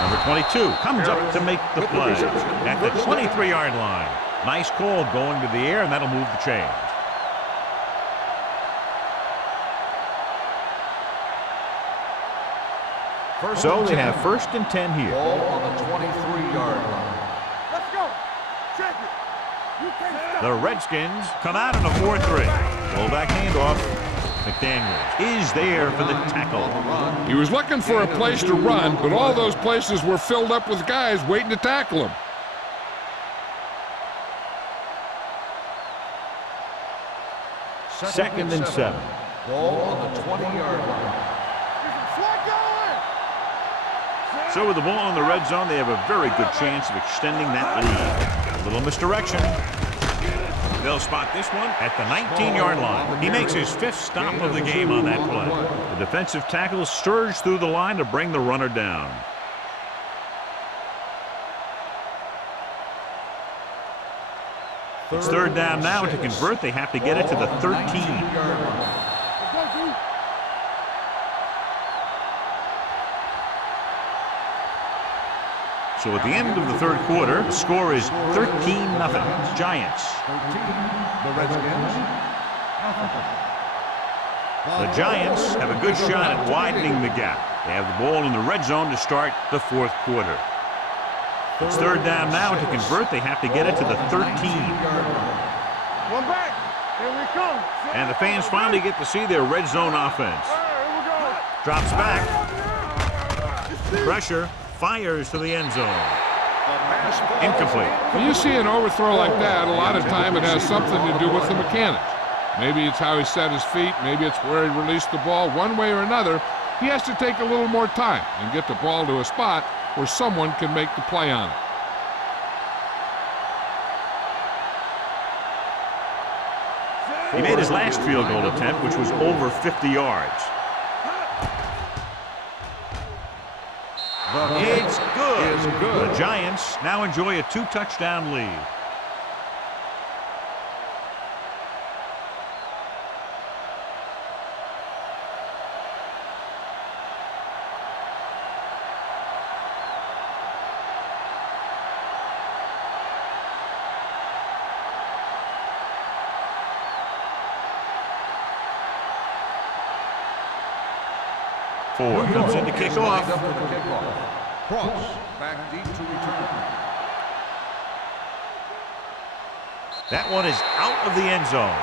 Number 22 comes up to make the play at the 23-yard line. Nice call going to the air, and that'll move the chains. So they have 1st and 10 here. Ball on the 23-yard line. Let's go. Check it. You can't stop. The Redskins come out in a 4-3. Fullback handoff. McDaniels is there for the tackle. He was looking for a place to run, but all those places were filled up with guys waiting to tackle him. Second and 7. Ball on the 20-yard line. So with the ball in the red zone, they have a very good chance of extending that lead. A little misdirection. They'll spot this one at the 19-yard line. He makes his 5th stop of the game on that play. The defensive tackle surged through the line to bring the runner down. It's 3rd down now. To convert, they have to get it to the 13. So at the end of the 3rd quarter, the score is 13-0. Giants. 13, the Redskins. The Giants have a good shot at widening the gap. They have the ball in the red zone to start the 4th quarter. It's 3rd down now. To convert, they have to get it to the 13. One back. Here we come. And the fans finally get to see their red zone offense. All right, here we go. Drops back. Pressure. Fires to the end zone. Incomplete. When you see an overthrow like that, a lot of time it has something to do with the mechanics. Maybe it's how he set his feet. Maybe it's where he released the ball. One way or another, he has to take a little more time and get the ball to a spot where someone can make the play on it. He made his last field goal attempt, which was over 50 yards. It's good. The Giants now enjoy a 2-touchdown lead. Ford comes in to kick off. Cross back deep to return. That one is out of the end zone.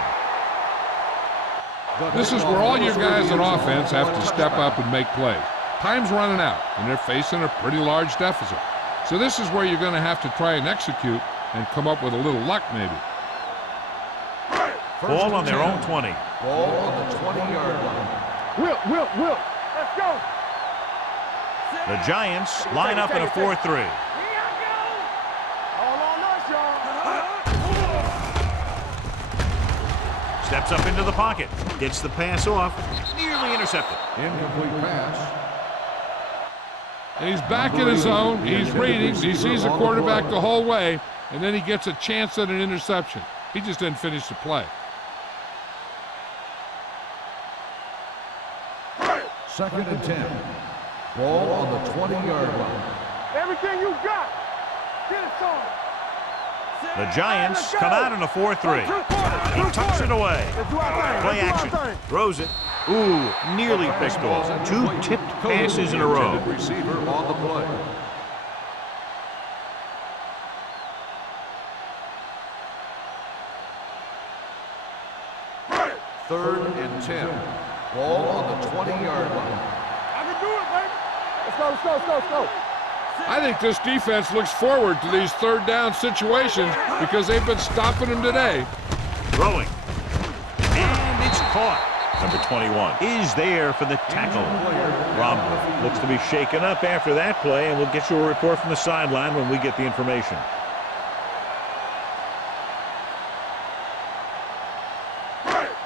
This is where all your guys on offense have to step up and make plays. Time's running out, and they're facing a pretty large deficit. So this is where you're going to have to try and execute and come up with a little luck maybe. Ball on their own 20. Ball on the 20-yard line. Will. Let's go. The Giants line up in a 4-3. All on us, y'all. Steps up into the pocket. Gets the pass off. Nearly intercepted. Incomplete pass. And he's back in his zone. He's reading. He sees the quarterback the whole way, and then he gets a chance at an interception. He just didn't finish the play. 2nd and 10. Ball on the 20-yard line. Everything you got. Get it started. The Giants come out in a 4-3. He tucks it away. Play action. Throws it. Ooh, nearly picked off. 2 tipped passes in a row. Receiver on the play. Third and 10. Ball on the 20-yard line. I can do it, baby. Let's go. I think this defense looks forward to these 3rd down situations because they've been stopping them today. Throwing. And it's caught. Number 21 is there for the tackle. Romley looks to be shaken up after that play, and we'll get you a report from the sideline when we get the information.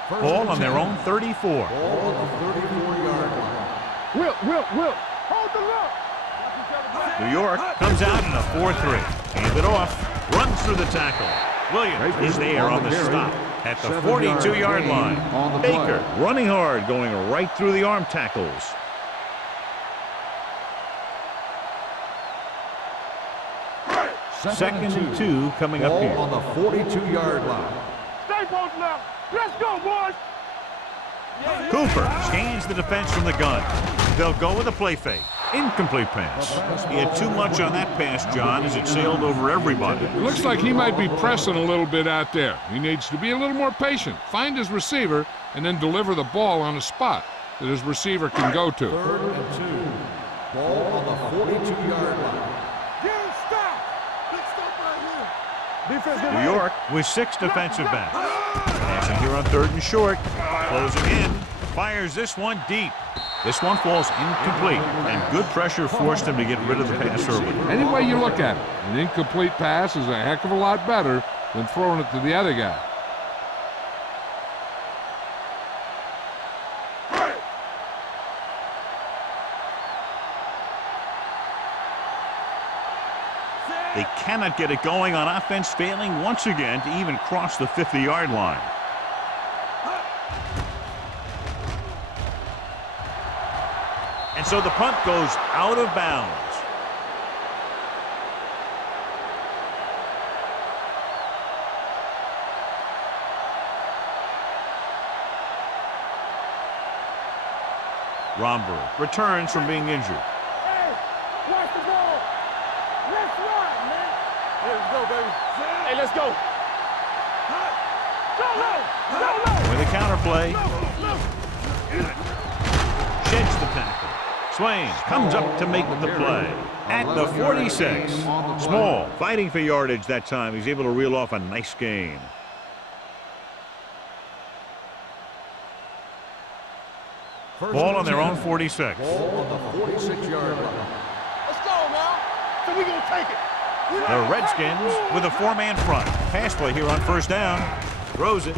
Ball on their own 34. Ball on the 34-yard line. Will. Hold the look. Knock each other back. New York comes out in a 4-3. Hand it off. Runs through the tackle. Williams is there on the stop at the 42-yard line. Baker running hard, going right through the arm tackles. Second and 2 coming up here. On the 42-yard line. Stay posted now. Let's go, boys. Cooper scans the defense from the gun. They'll go with a play fake. Incomplete pass. He had too much on that pass, John, as it sailed over everybody. It looks like he might be pressing a little bit out there. He needs to be a little more patient, find his receiver, and then deliver the ball on a spot that his receiver can go to. 3rd and 2. Ball on the 42-yard line. Get him stopped. Let's stop right here. Defense. New York with 6 defensive backs. Passing here on 3rd and short. Closing in. Fires this one deep. This one falls incomplete, and good pressure forced him to get rid of the pass early. Any way you look at it, an incomplete pass is a heck of a lot better than throwing it to the other guy. They cannot get it going on offense, failing once again to even cross the 50-yard line. And so the punt goes out of bounds. Romberg returns from being injured. Hey, watch the ball. Let's ride, man. Hey, let's go, baby. Hey, let's go. Go low. With a counterplay. Sheds the tackle. Swain comes up to make the play at the 46. Small fighting for yardage that time. He's able to reel off a nice gain. Ball on their own 46. Ball on the 46-yard line. Let's go now. So we're going to take it. The Redskins with a 4-man front. Pass play here on 1st down. Throws it.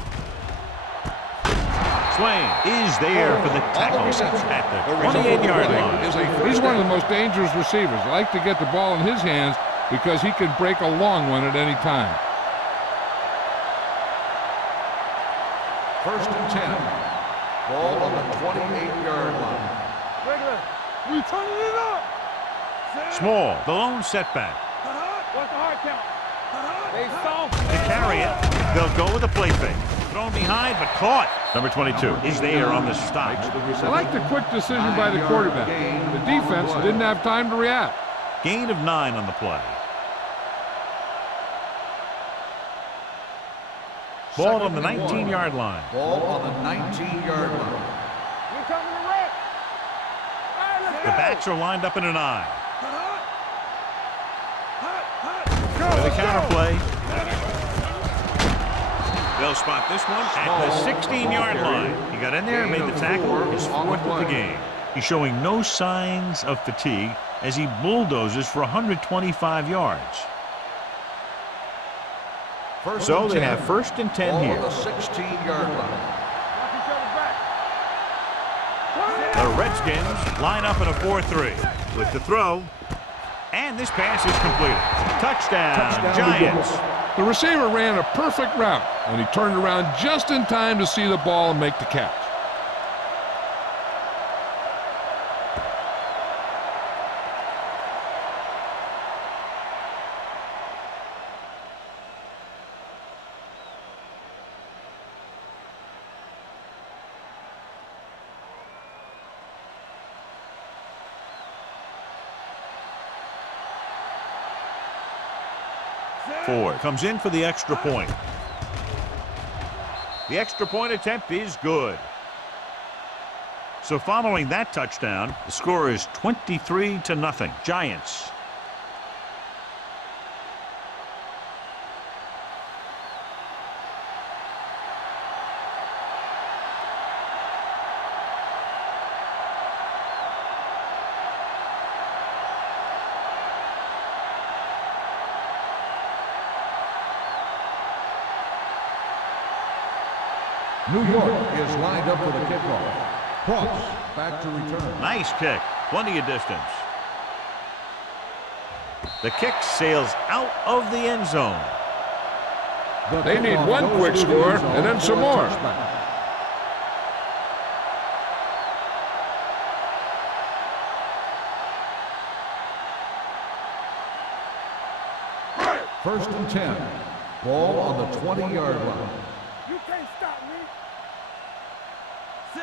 Swain is there for the tackle at the 28-yard line. He's one of the most dangerous receivers. I like to get the ball in his hands because he can break a long one at any time. 1st and 10. Ball on the 28-yard line. Regular. We turning it up. Small, the lone setback. What's the hard count? They soft. To carry it, they'll go with a play fake. Thrown behind, but caught. Number 22 is there on the stop. I like the quick decision by the quarterback. The defense didn't have time to react. Gain of 9 on the play. Ball on the 19-yard line. Ball on the 19-yard line. We coming to wreck. The backs are lined up in an I. With a counterplay. They'll spot this one at the 16-yard line. He got in there and made the tackle, his 4th of the game. He's showing no signs of fatigue as he bulldozes for 125 yards. So they have 1st and 10 here. Ball on the 16-yard line. Knock each other back. The Redskins line up in a 4-3 with the throw, and this pass is completed. Touchdown, Giants. The receiver ran a perfect route, and he turned around just in time to see the ball and make the catch. Ford comes in for the extra point. The extra point attempt is good. So following that touchdown, the score is 23-0. Giants. New York is lined up for the kickoff. Cross, back to return. Nice kick. Plenty of distance. The kick sails out of the end zone. They need one quick score and then some more. First and 10. Ball on the 20-yard line. You can't stop me.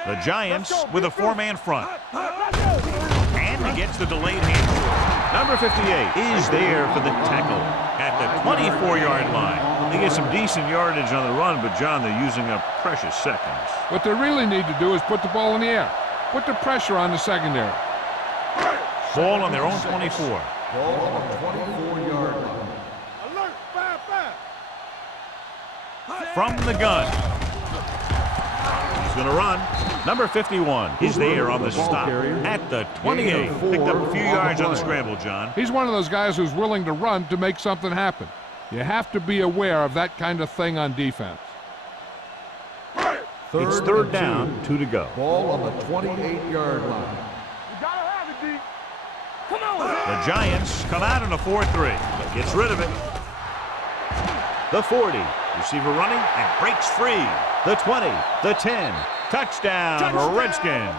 The Giants Let's go, with a big four-man front. Let's go. And he gets the delayed hand. Number 58 is there for the tackle at the 24-yard line. They get some decent yardage on the run, but, John, they're using up precious seconds. What they really need to do is put the ball in the air. Put the pressure on the secondary. Ball on their own 24. Ball on the 24-yard line. Alert, 5-5. From the gun. He's going to run. Number 51 is there on the stop at the 28. Picked up a few yards on the scramble, John. He's one of those guys who's willing to run to make something happen. You have to be aware of that kind of thing on defense. It's third down, 2 to go. Ball on the 28-yard line. You gotta have it, D. Come on. The Giants come out in a 4-3. Gets rid of it. The 40. Receiver running and breaks free. The 20. The 10. Touchdown, Redskins.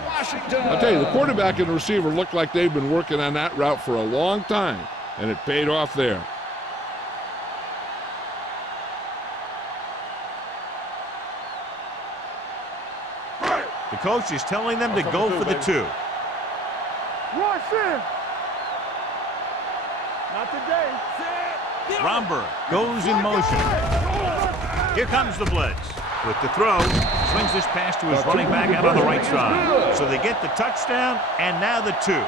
I'll tell you, the quarterback and the receiver look like they've been working on that route for a long time, and it paid off there. The coach is telling them to go for the 2. Run, Sim. Not today. Romberg goes in motion. Here comes the blitz. With the throw, swings this pass to his running back out on the right side. So they get the touchdown, and now the 2.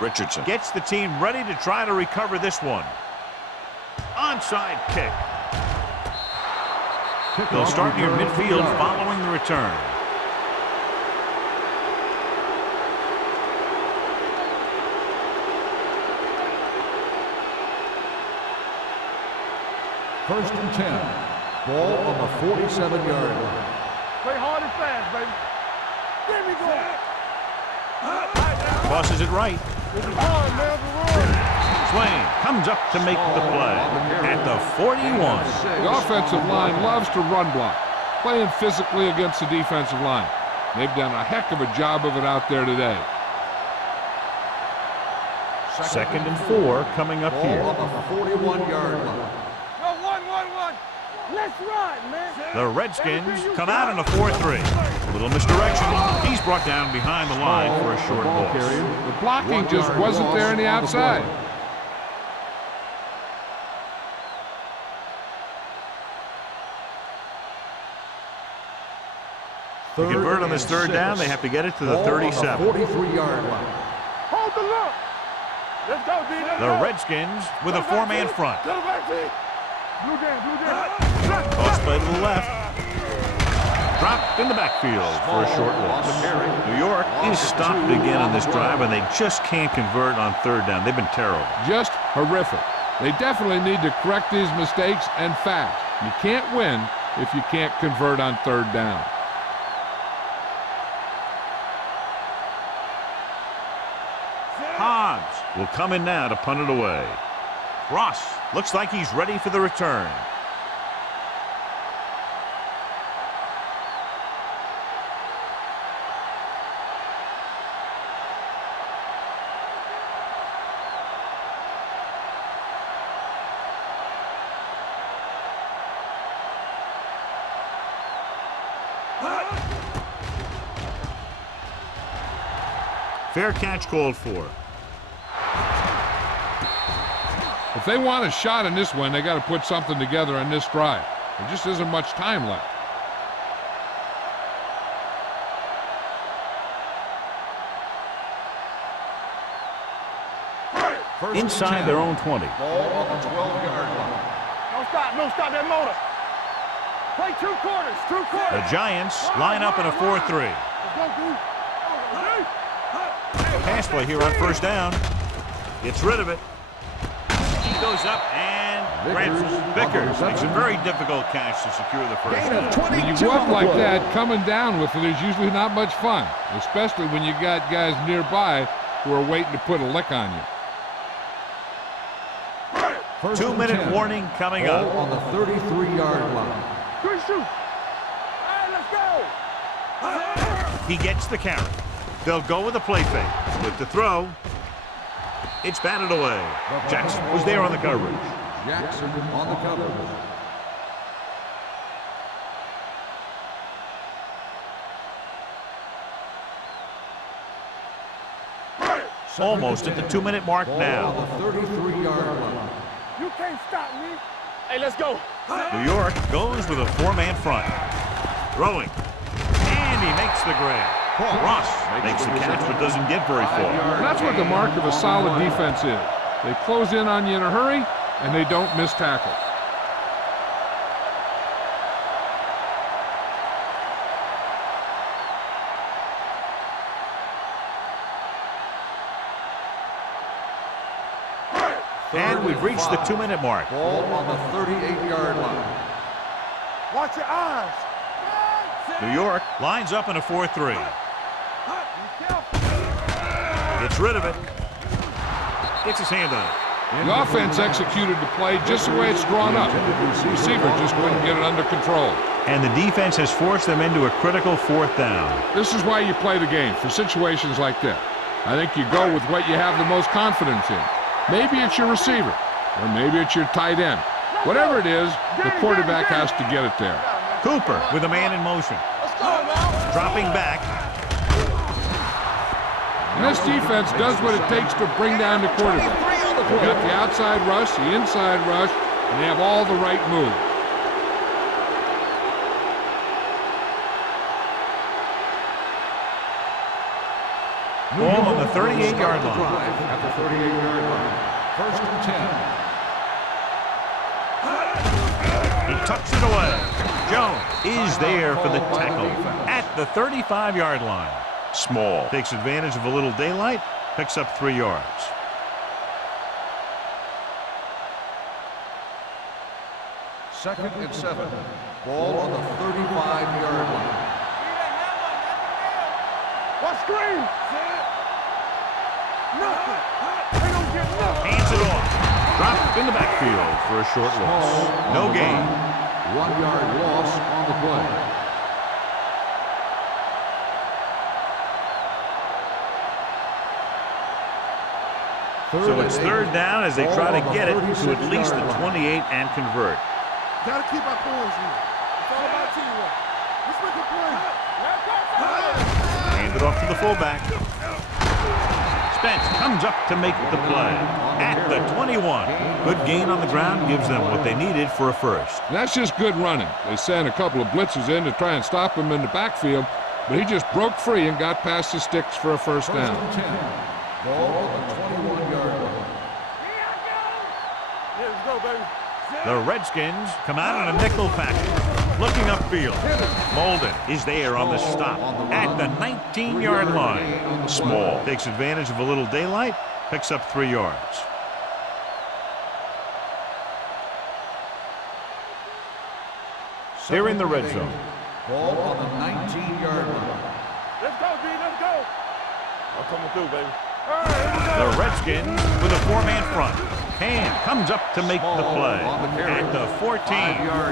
Richardson gets the team ready to try to recover this one. Onside kick. They'll start near midfield following the return. First and 10. Ball on the 47-yard line. Play hard and fast, baby. Get me going. Tosses it right. This is hard, man. Swain comes up to make the play at the 41. The offensive line loves to run block, playing physically against the defensive line. They've done a heck of a job of it out there today. Second and 4 coming up here. Ball on the 41-yard line. Go, 1-1-1. Let's run, man. The Redskins come out in a 4-3. A little misdirection. He's brought down behind the line for a short loss. The blocking just wasn't there on the outside. To convert on this third down, they have to get it to the 37. 43-yard line. Hold the look. Let's go, D. Let's The go. Redskins with a 4-man front. To the back, D. Blue jam, blue jam. Toss play to the left. Dropped in the backfield for a short loss. New York is stopped again on this drive, and they just can't convert on third down. They've been terrible. Just horrific. They definitely need to correct these mistakes and fast. You can't win if you can't convert on third down. Hobbs will come in now to punt it away. Ross looks like he's ready for the return. Fair catch called for. If they want a shot in this one, they got to put something together on this drive. There just isn't much time left. Inside their own 20. Ball on the 12-yard line. Don't stop. No, stop that motor. Play 2 quarters. 2 quarters. The Giants line up in a 4-3. Let's go, dude. Pass play here on first down. Gets rid of it. He goes up and grabs Vickers. Makes a very difficult catch to secure the first down. When you go up like that, coming down with it is usually not much fun, especially when you got guys nearby who are waiting to put a lick on you. 2-minute warning coming up. On the 33-yard line. Good shoot. All right, let's go. He gets the carry. They'll go with a play fake. With the throw, it's batted away. Jackson was there on the coverage. Jackson on the coverage. Almost at the 2-minute mark now. On the 33-yard line. You can't stop me. Hey, let's go. New York goes with a 4-man front. Throwing. And he makes the grab. Ross makes the catch but doesn't get very far. That's what the mark of a solid defense is. They close in on you in a hurry, and they don't miss tackle. And we've reached the 2-minute mark. Ball on the 38-yard line. Watch your eyes. New York lines up in a 4-3. Gets rid of it. Gets his hand on it. The offense executed the play just the way it's drawn up. The receiver just couldn't get it under control. And the defense has forced them into a critical 4th down. This is why you play the game, for situations like that. I think you go with what you have the most confidence in. Maybe it's your receiver, or maybe it's your tight end. Whatever it is, the quarterback has to get it there. Cooper with a man in motion. Dropping back. And this defense does what it takes to bring down the quarterback. They've got the outside rush, the inside rush, and they have all the right moves. Ball on the 38-yard line. At the 38-yard line. 1st and 10. He tucks it away. Jones is there for the tackle at the 35-yard line. Small takes advantage of a little daylight, picks up 3 yards. Second and 7. Ball on the 35-yard line. What screen? Nothing. They don't get nothing. Hands it off. Dropped in the backfield for a short loss. No gain. 1-yard loss on the play. So it's 3rd down as they try to get it to at least the 28 and convert. Gotta keep our poise here. It's all about teamwork. Let's make a play. Hand it off to the fullback. Spence comes up to make the play at the 21. Good gain on the ground gives them what they needed for a first. That's just good running. They sent a couple of blitzes in to try and stop him in the backfield, but he just broke free and got past the sticks for a first down. Ball on the 21-yard line. Yeah, let's go, baby. The Redskins come out in a nickel package, looking upfield. Molden is there on the stop at the 19-yard line. Small takes advantage of a little daylight, picks up 3 yards. They're in the red zone. Ball on the 19-yard line. Let's go, B. Let's go. I'm coming through, baby. The Redskins with a 4-man front. Hand comes up to make the play at the 14.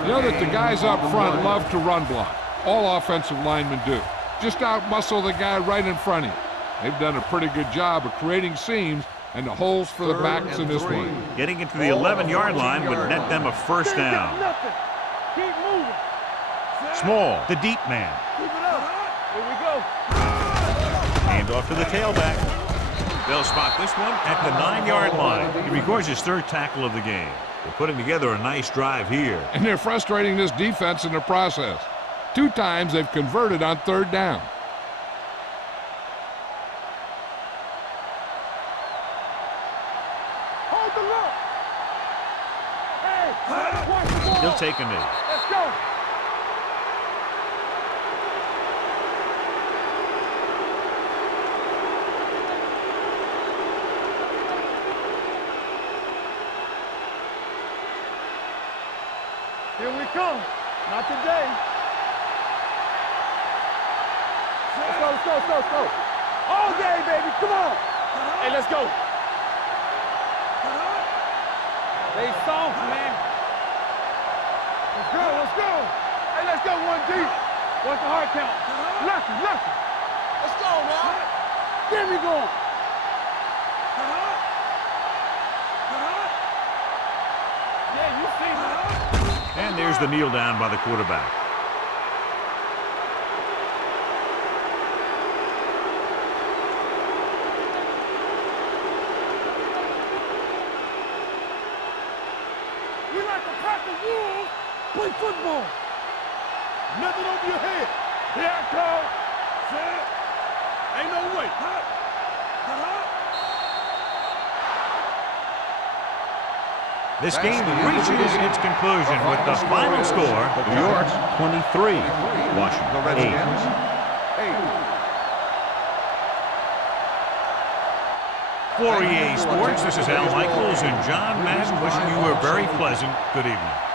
You know that the guys up front love to run block. All offensive linemen do. Just out-muscle the guy right in front of you. They've done a pretty good job of creating seams and the holes for the backs in this one. Getting into the 11-yard line would net them a first down. Nothing. Keep moving. Small, the deep man. Keep it up. Here we go. Hand off to the tailback. They'll spot this one at the 9-yard line. He records his 3rd tackle of the game. They're putting together a nice drive here. And they're frustrating this defense in the process. 2 times they've converted on 3rd down. Hold the look. Hey, watch take a knee. Let's go. Here we come. Not today. Let's go, let's go, let's go, let's go. All day, baby. Come on. Hey, let's go. They soft, man. Let's go, let's go. Hey, let's go, 1 deep. What's the hard count? Lefty, lefty. Let's go, man. Get me going. Yeah, you see that. And there's the kneel down by the quarterback. We like to practice rules, play football. Nothing over your head. Here I come. Set. Ain't no way. This game reaches its conclusion with the final score, New York 23, The Washington 8. Redskins, 8. For EA Sports, this is Al Michaels and John Madden wishing you a very pleasant good evening.